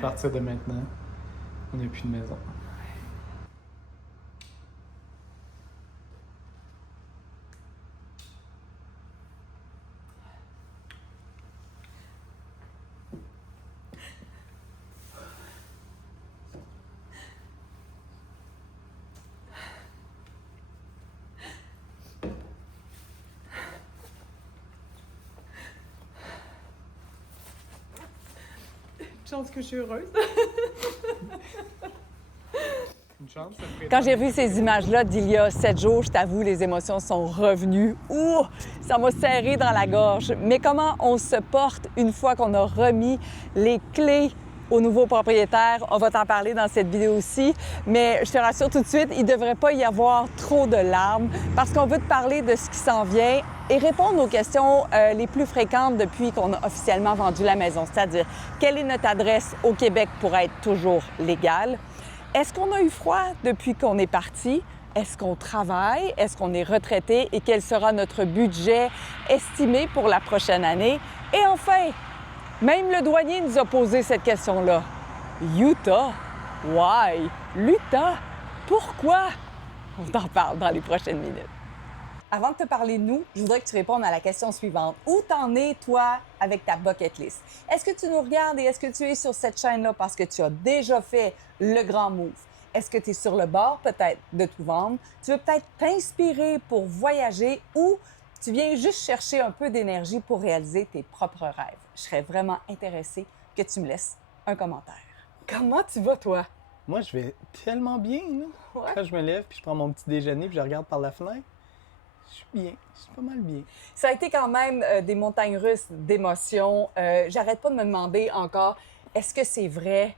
partir de maintenant, on n'a plus de maison. Chance que je suis heureuse. Une chance, ça ferait Quand j'ai vu ces images-là d'il y a 7 jours, je t'avoue, les émotions sont revenues. Ouh, ça m'a serré dans la gorge. Mais comment on se porte une fois qu'on a remis les clés au nouveau propriétaire? On va t'en parler dans cette vidéo aussi. Mais je te rassure tout de suite, il ne devrait pas y avoir trop de larmes parce qu'on veut te parler de ce qui s'en vient et répondre aux questions les plus fréquentes depuis qu'on a officiellement vendu la maison. C'est-à-dire, quelle est notre adresse au Québec pour être toujours légale? Est-ce qu'on a eu froid depuis qu'on est parti? Est-ce qu'on travaille? Est-ce qu'on est retraité? Et quel sera notre budget estimé pour la prochaine année? Et enfin, même le douanier nous a posé cette question-là. Utah? Why? L'Utah? Pourquoi? On t'en parle dans les prochaines minutes. Avant de te parler de nous, je voudrais que tu répondes à la question suivante. Où t'en es, toi, avec ta bucket list? Est-ce que tu nous regardes et est-ce que tu es sur cette chaîne-là parce que tu as déjà fait le grand move? Est-ce que tu es sur le bord, peut-être, de tout vendre? Tu veux peut-être t'inspirer pour voyager ou tu viens juste chercher un peu d'énergie pour réaliser tes propres rêves? Je serais vraiment intéressée que tu me laisses un commentaire. Comment tu vas, toi? Moi, je vais tellement bien, là. Ouais. Quand je me lève, puis je prends mon petit déjeuner, puis je regarde par la fenêtre, je suis bien. Je suis pas mal bien. Ça a été quand même des montagnes russes d'émotions. J'arrête pas de me demander encore, est-ce que c'est vrai?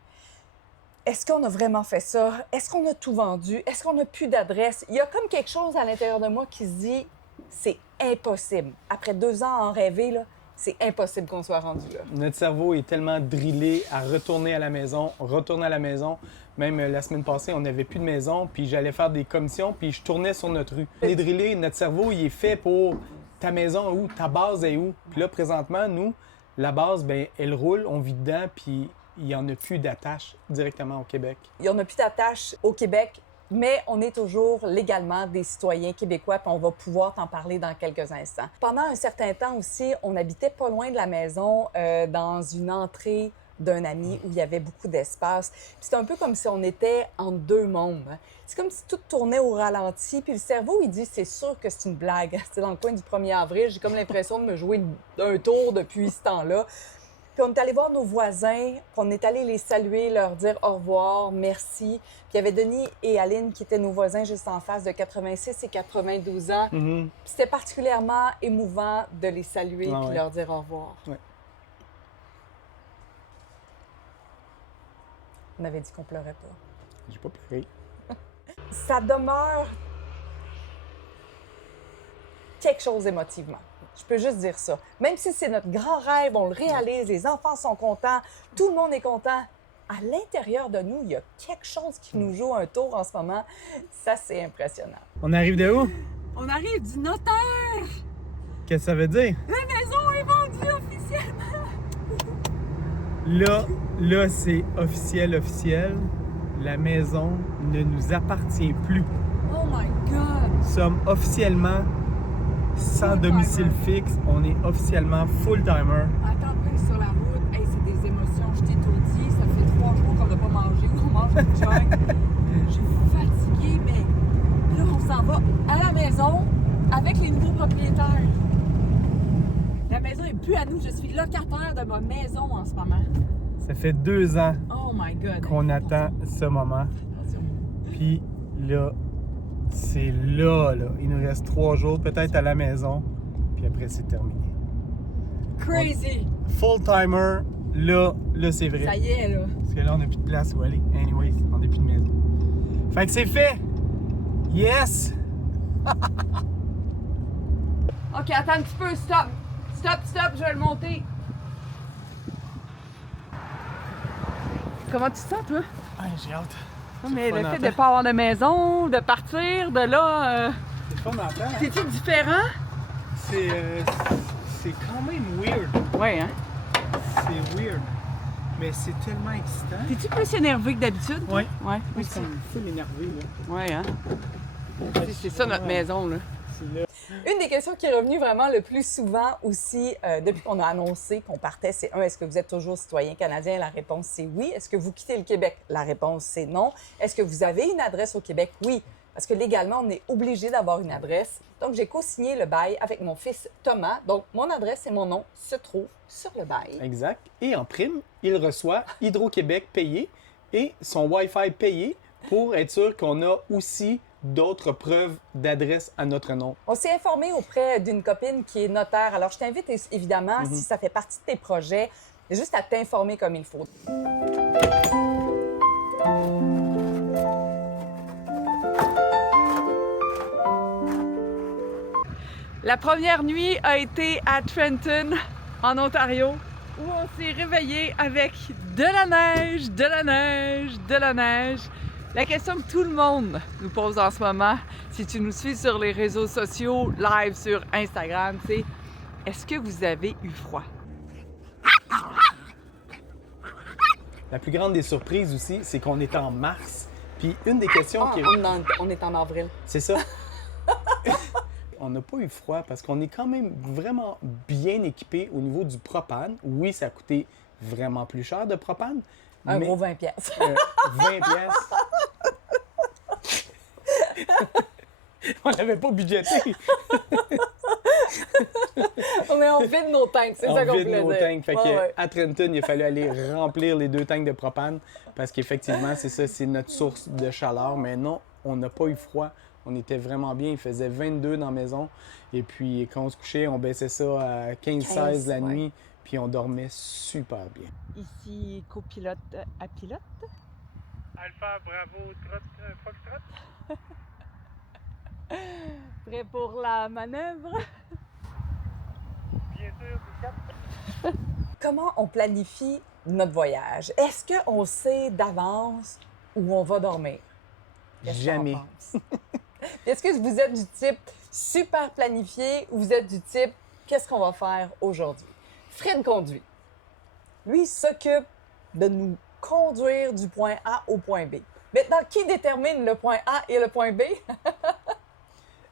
Est-ce qu'on a vraiment fait ça? Est-ce qu'on a tout vendu? Est-ce qu'on n'a plus d'adresse? Il y a comme quelque chose à l'intérieur de moi qui se dit, c'est impossible. Après 2 ans à en rêver, là, c'est impossible qu'on soit rendu là. Notre cerveau est tellement drillé à retourner à la maison, retourner à la maison. Même la semaine passée, on n'avait plus de maison, puis j'allais faire des commissions, puis je tournais sur notre rue. On est drillé, notre cerveau, il est fait pour ta maison où, ta base est où. Puis là, présentement, nous, la base, ben, elle roule, on vit dedans, puis il n'y en a plus d'attache directement au Québec. Il n'y en a plus d'attache au Québec, mais on est toujours légalement des citoyens québécois, puis on va pouvoir t'en parler dans quelques instants. Pendant un certain temps aussi, on habitait pas loin de la maison, dans une entrée d'un ami où il y avait beaucoup d'espace. Puis c'est un peu comme si on était entre 2 mondes. C'est comme si tout tournait au ralenti, puis le cerveau, il dit, c'est sûr que c'est une blague. C'est dans le coin du 1er avril, j'ai comme l'impression de me jouer un tour depuis ce temps-là. Puis on est allé voir nos voisins, puis on est allé les saluer, leur dire au revoir, merci. Puis il y avait Denis et Aline qui étaient nos voisins juste en face de 86 et 92 ans. Puis c'était particulièrement émouvant de les saluer et ouais. leur dire au revoir. Ouais. On avait dit qu'on pleurait pas. J'ai pas pleuré. Ça demeure quelque chose émotivement. Je peux juste dire ça. Même si c'est notre grand rêve, on le réalise, les enfants sont contents, tout le monde est content. À l'intérieur de nous, il y a quelque chose qui nous joue un tour en ce moment. Ça, c'est impressionnant. On arrive de où? On arrive du notaire! Qu'est-ce que ça veut dire? La maison est vendue officiellement! Là, c'est officiel. La maison ne nous appartient plus. Oh my God! Nous sommes officiellement sans Full-timer. domicile fixe. On est officiellement full-timer. Attends, après, sur la route, hey, c'est des émotions. Je t'ai tout dit, ça fait 3 jours qu'on n'a pas mangé ou on mange une junk. Je suis fatiguée, mais là, on s'en va à la maison avec les nouveaux propriétaires. La maison n'est plus à nous. Je suis locataire de ma maison en ce moment. Ça fait 2 ans Oh my God! qu'on attend ce moment. Attention. Puis là, c'est là. Il nous reste 3 jours peut-être à la maison. Puis après, c'est terminé. Crazy! Full-timer, là, c'est vrai. Ça y est, là. Parce que là, on n'a plus de place où aller. Anyways, on n'a plus de maison. Fait que c'est fait! Yes! OK, attends un petit peu. Stop! Stop, je vais le monter. Comment tu te sens, toi? Ah, j'ai hâte. Mais pas le fait longtemps. de ne pas avoir de maison, de partir de là, C'est pas mental, hein? c'est-tu différent? C'est quand même weird. Oui, hein? C'est weird. Mais c'est tellement excitant. T'es-tu plus énervé que d'habitude? Oui. Ouais. Oui, c'est comme full énervé, là. Ouais, hein? C'est ça notre maison, là. C'est là. Une des questions qui est revenue vraiment le plus souvent aussi depuis qu'on a annoncé qu'on partait, c'est est-ce que vous êtes toujours citoyen canadien? La réponse, c'est oui. Est-ce que vous quittez le Québec? La réponse, c'est non. Est-ce que vous avez une adresse au Québec? Oui. Parce que légalement, on est obligé d'avoir une adresse. Donc, j'ai co-signé le bail avec mon fils Thomas. Donc, mon adresse et mon nom se trouvent sur le bail. Exact. Et en prime, il reçoit Hydro-Québec payé et son Wi-Fi payé pour être sûr qu'on a aussi d'autres preuves d'adresse à notre nom. On s'est informé auprès d'une copine qui est notaire. Alors, je t'invite évidemment, si ça fait partie de tes projets, juste à t'informer comme il faut. La première nuit a été à Trenton, en Ontario, où on s'est réveillé avec de la neige, de la neige, de la neige. La question que tout le monde nous pose en ce moment, si tu nous suis sur les réseaux sociaux, live sur Instagram, c'est est-ce que vous avez eu froid? La plus grande des surprises aussi, c'est qu'on est en mars. Puis une des questions qui... On est en avril. C'est ça. On n'a pas eu froid parce qu'on est quand même vraiment bien équipé au niveau du propane. Oui, ça a coûté vraiment plus cher de propane. Un mais, gros 20 piastres. 20 piastres. On n'avait pas budgété. On est en vide nos tanks, c'est ça qu'on voulait dire. Nos tanks. Fait que ouais. à Trenton, il a fallu aller remplir les 2 tanks de propane parce qu'effectivement, c'est ça, c'est notre source de chaleur. Mais non, on n'a pas eu froid. On était vraiment bien. Il faisait 22 dans la maison. Et puis, quand on se couchait, on baissait ça à 15-16 la nuit. Puis, on dormait super bien. Ici, copilote à pilote. Alpha, Bravo, Foxtrot. Prêt pour la manœuvre? Bien sûr, du 4. Comment on planifie notre voyage? Est-ce qu'on sait d'avance où on va dormir? Qu'est-ce Jamais. qu'on pense? Est-ce que vous êtes du type super planifié ou vous êtes du type qu'est-ce qu'on va faire aujourd'hui? Fred conduit. Lui, il s'occupe de nous conduire du point A au point B. Maintenant, qui détermine le point A et le point B?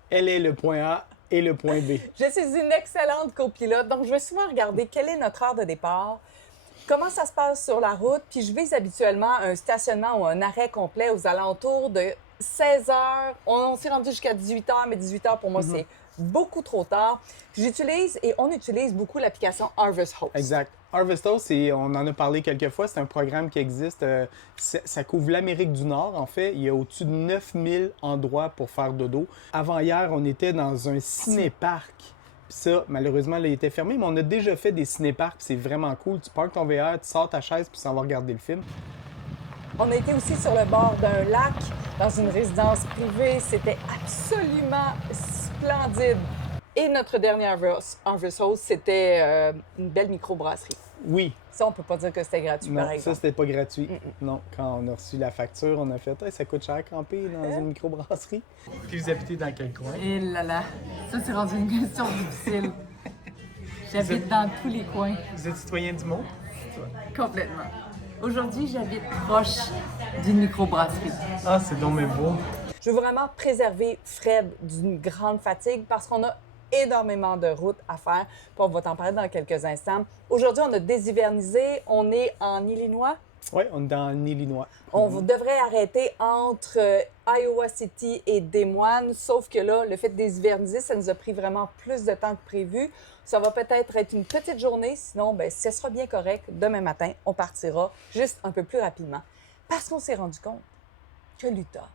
Elle est le point A et le point B. Je suis une excellente copilote, donc je vais souvent regarder quelle est notre heure de départ, comment ça se passe sur la route, puis je vise habituellement un stationnement ou un arrêt complet aux alentours de 16 heures. On s'est rendu jusqu'à 18 heures, mais 18 heures pour moi, c'est beaucoup trop tard. J'utilise et on utilise beaucoup l'application Harvest Host. Exact. Harvest Host, on en a parlé quelques fois, c'est un programme qui existe. Ça couvre l'Amérique du Nord, en fait. Il y a au-dessus de 9000 endroits pour faire dodo. Avant-hier, on était dans un ciné-parc. Puis ça, malheureusement, là, il était fermé, mais on a déjà fait des ciné-parcs, puis c'est vraiment cool. Tu parques ton VR, tu sors ta chaise, puis tu s'en vas regarder le film. On a été aussi sur le bord d'un lac, dans une résidence privée. C'était absolument splendide. Et notre dernière Harvest Host, c'était une belle microbrasserie. Oui. Ça, on peut pas dire que c'était gratuit, Non, par exemple. ça, c'était pas gratuit. Non, quand on a reçu la facture, on a fait hey, ça coûte cher camper dans une microbrasserie. Puis vous habitez dans quel coin? Et là là, ça c'est rendu une question difficile. J'habite dans tous les coins, Vous êtes citoyen du monde? complètement. Aujourd'hui, j'habite proche d'une microbrasserie. Ah, c'est donc mais beau. Je veux vraiment préserver Fred d'une grande fatigue parce qu'on a énormément de routes à faire. Puis on va t'en parler dans quelques instants. Aujourd'hui, on a déshivernisé. On est en Illinois. Oui, on est en Illinois. On devrait arrêter entre Iowa City et Des Moines, sauf que là, le fait de déshiverniser, ça nous a pris vraiment plus de temps que prévu. Ça va peut-être être une petite journée, sinon, bien, ce sera bien correct. Demain matin, on partira juste un peu plus rapidement. Parce qu'on s'est rendu compte que l'Utah,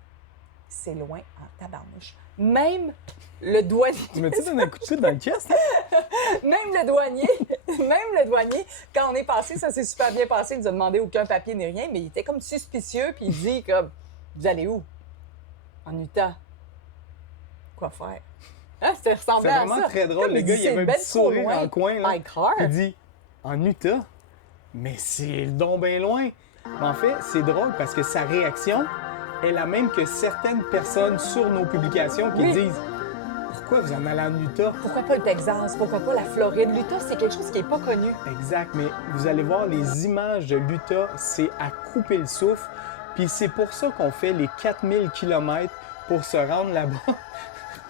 c'est loin en tabarnouche. Même le douanier... Tu me dis donner un coup de coude dans le chest? Hein? Même le douanier, quand on est passé, ça s'est super bien passé. Il nous a demandé aucun papier ni rien, mais il était comme suspicieux, puis il dit comme, vous allez où? En Utah. Quoi faire? Hein, c'était ressemblant C'est à ça. vraiment très drôle. Comme Le il gars, dit, il avait c'est un ben petit trop sourire loin. dans le coin. Là. My car. Il dit, en Utah? Mais c'est donc bien loin. Mais en fait, c'est drôle parce que sa réaction est la même que certaines personnes sur nos publications qui Oui. disent, pourquoi vous en allez en Utah? Pourquoi pas le Texas? Pourquoi pas la Floride? L'Utah, c'est quelque chose qui n'est pas connu. Exact, mais vous allez voir les images de l'Utah, c'est à couper le souffle. Puis c'est pour ça qu'on fait les 4000 km pour se rendre là-bas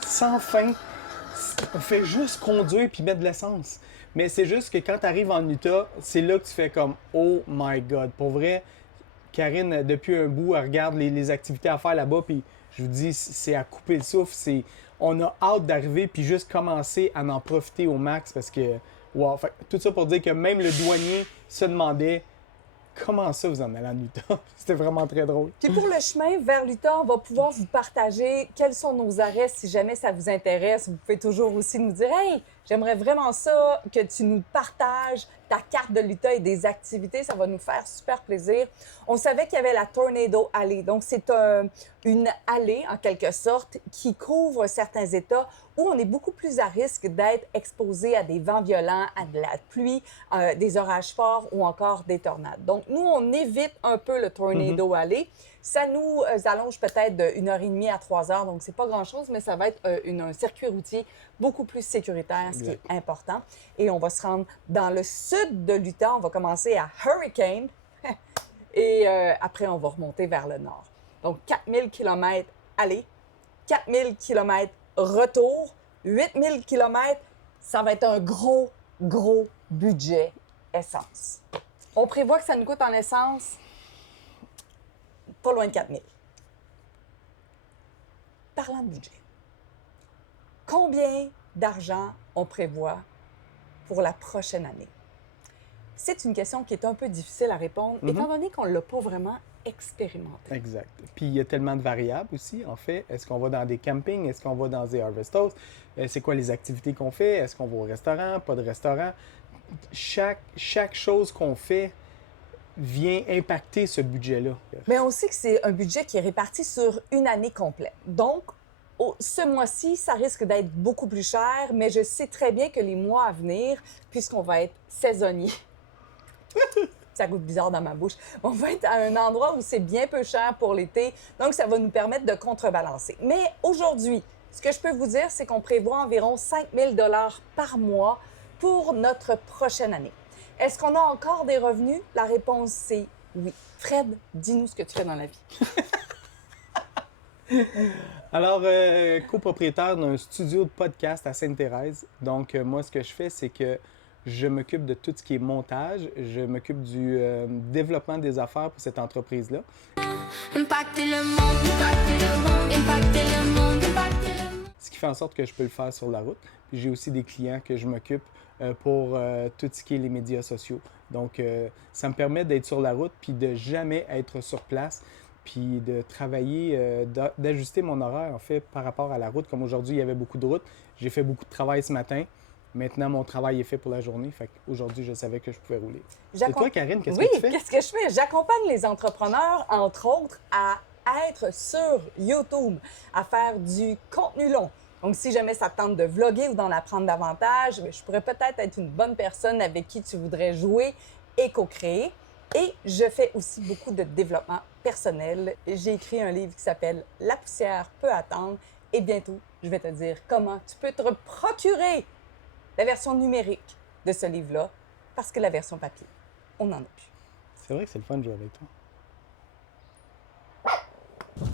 sans fin. On fait juste conduire puis mettre de l'essence. Mais c'est juste que quand tu arrives en Utah, c'est là que tu fais comme « Oh my God! » Pour vrai, Karine, depuis un bout, elle regarde les activités à faire là-bas, puis je vous dis, c'est à couper le souffle. On a hâte d'arriver puis juste commencer à en profiter au max parce que, wow! Fait, tout ça pour dire que même le douanier se demandait comment ça vous en allez en Utah. C'était vraiment très drôle. Puis pour le chemin vers l'Utah, on va pouvoir vous partager quels sont nos arrêts si jamais ça vous intéresse. Vous pouvez toujours aussi nous dire « Hey, j'aimerais vraiment ça que tu nous partages ta carte de l'Utah et des activités. Ça va nous faire super plaisir. » On savait qu'il y avait la Tornado Alley. Donc, c'est une allée, en quelque sorte, qui couvre certains États où on est beaucoup plus à risque d'être exposé à des vents violents, à de la pluie, des orages forts ou encore des tornades. Donc, nous, on évite un peu le Tornado Alley. Ça nous allonge peut-être de 1h30 à 3 heures, donc c'est pas grand-chose, mais ça va être un circuit routier beaucoup plus sécuritaire, ce qui est important. Et on va se rendre dans le sud de l'Utah. On va commencer à Hurricane et après, on va remonter vers le nord. Donc, 4000 km aller, 4000 km retour, 8000 km, ça va être un gros budget essence. On prévoit que ça nous coûte en essence pas loin de 4000. Parlant de budget, combien d'argent on prévoit pour la prochaine année? C'est une question qui est un peu difficile à répondre, étant donné qu'on ne l'a pas vraiment expérimenté. Exact. Puis il y a tellement de variables aussi, en fait. Est-ce qu'on va dans des campings? Est-ce qu'on va dans des harvest house? C'est quoi les activités qu'on fait? Est-ce qu'on va au restaurant? Pas de restaurant? Chaque chose qu'on fait vient impacter ce budget-là. Mais on sait que c'est un budget qui est réparti sur une année complète. Donc, ce mois-ci, ça risque d'être beaucoup plus cher, mais je sais très bien que les mois à venir, puisqu'on va être saisonnier, ça goûte bizarre dans ma bouche, on va être à un endroit où c'est bien peu cher pour l'été, donc ça va nous permettre de contrebalancer. Mais aujourd'hui, ce que je peux vous dire, c'est qu'on prévoit environ 5 000 $ par mois pour notre prochaine année. Est-ce qu'on a encore des revenus? La réponse, c'est oui. Fred, dis-nous ce que tu fais dans la vie. Alors, copropriétaire d'un studio de podcast à Sainte-Thérèse. Donc, moi, ce que je fais, c'est que je m'occupe de tout ce qui est montage. Je m'occupe du développement des affaires pour cette entreprise-là. Impacter le monde, impacter le monde, impacter le monde, impacter le monde. Ce qui fait en sorte que je peux le faire sur la route. Puis j'ai aussi des clients que je m'occupe pour tout ce qui est les médias sociaux. Donc, ça me permet d'être sur la route puis de jamais être sur place, puis de travailler, d'ajuster mon horaire, en fait, par rapport à la route. Comme aujourd'hui, il y avait beaucoup de routes. J'ai fait beaucoup de travail ce matin. Maintenant, mon travail est fait pour la journée. Fait qu'aujourd'hui, je savais que je pouvais rouler. Et toi, Karine, qu'est-ce que tu fais? Oui, qu'est-ce que je fais? J'accompagne les entrepreneurs, entre autres, à être sur YouTube, à faire du contenu long. Donc, si jamais ça te tente de vlogger ou d'en apprendre davantage, je pourrais peut-être être une bonne personne avec qui tu voudrais jouer et co-créer. Et je fais aussi beaucoup de développement personnel. J'ai écrit un livre qui s'appelle « La poussière peut attendre » et bientôt, je vais te dire comment tu peux te procurer la version numérique de ce livre-là parce que la version papier, on n'en a plus. C'est vrai que c'est le fun de jouer avec toi.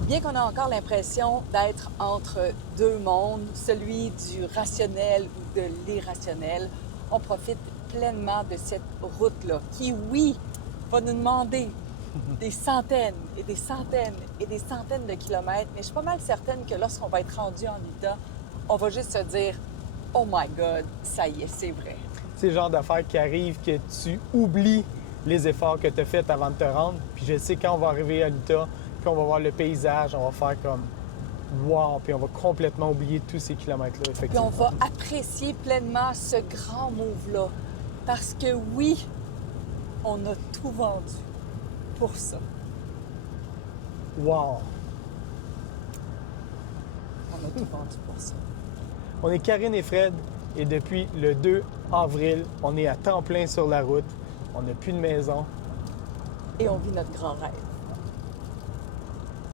Bien qu'on ait encore l'impression d'être entre deux mondes, celui du rationnel ou de l'irrationnel, on profite pleinement de cette route-là qui, oui, va nous demander des centaines et des centaines et des centaines de kilomètres, mais je suis pas mal certaine que lorsqu'on va être rendu en Utah, on va juste se dire « Oh my God, ça y est, c'est vrai ». C'est le genre d'affaires qui arrive que tu oublies les efforts que tu as faits avant de te rendre. Puis je sais quand on va arriver à l'Utah, puis on va voir le paysage, on va faire comme wow, puis on va complètement oublier tous ces kilomètres-là, Puis effectivement. on va apprécier pleinement ce grand move-là. Parce que oui, on a tout vendu pour ça. Wow! On a tout vendu pour ça. On est Karine et Fred, et depuis le 2 avril, on est à temps plein sur la route. On n'a plus de maison. Et on vit notre grand rêve.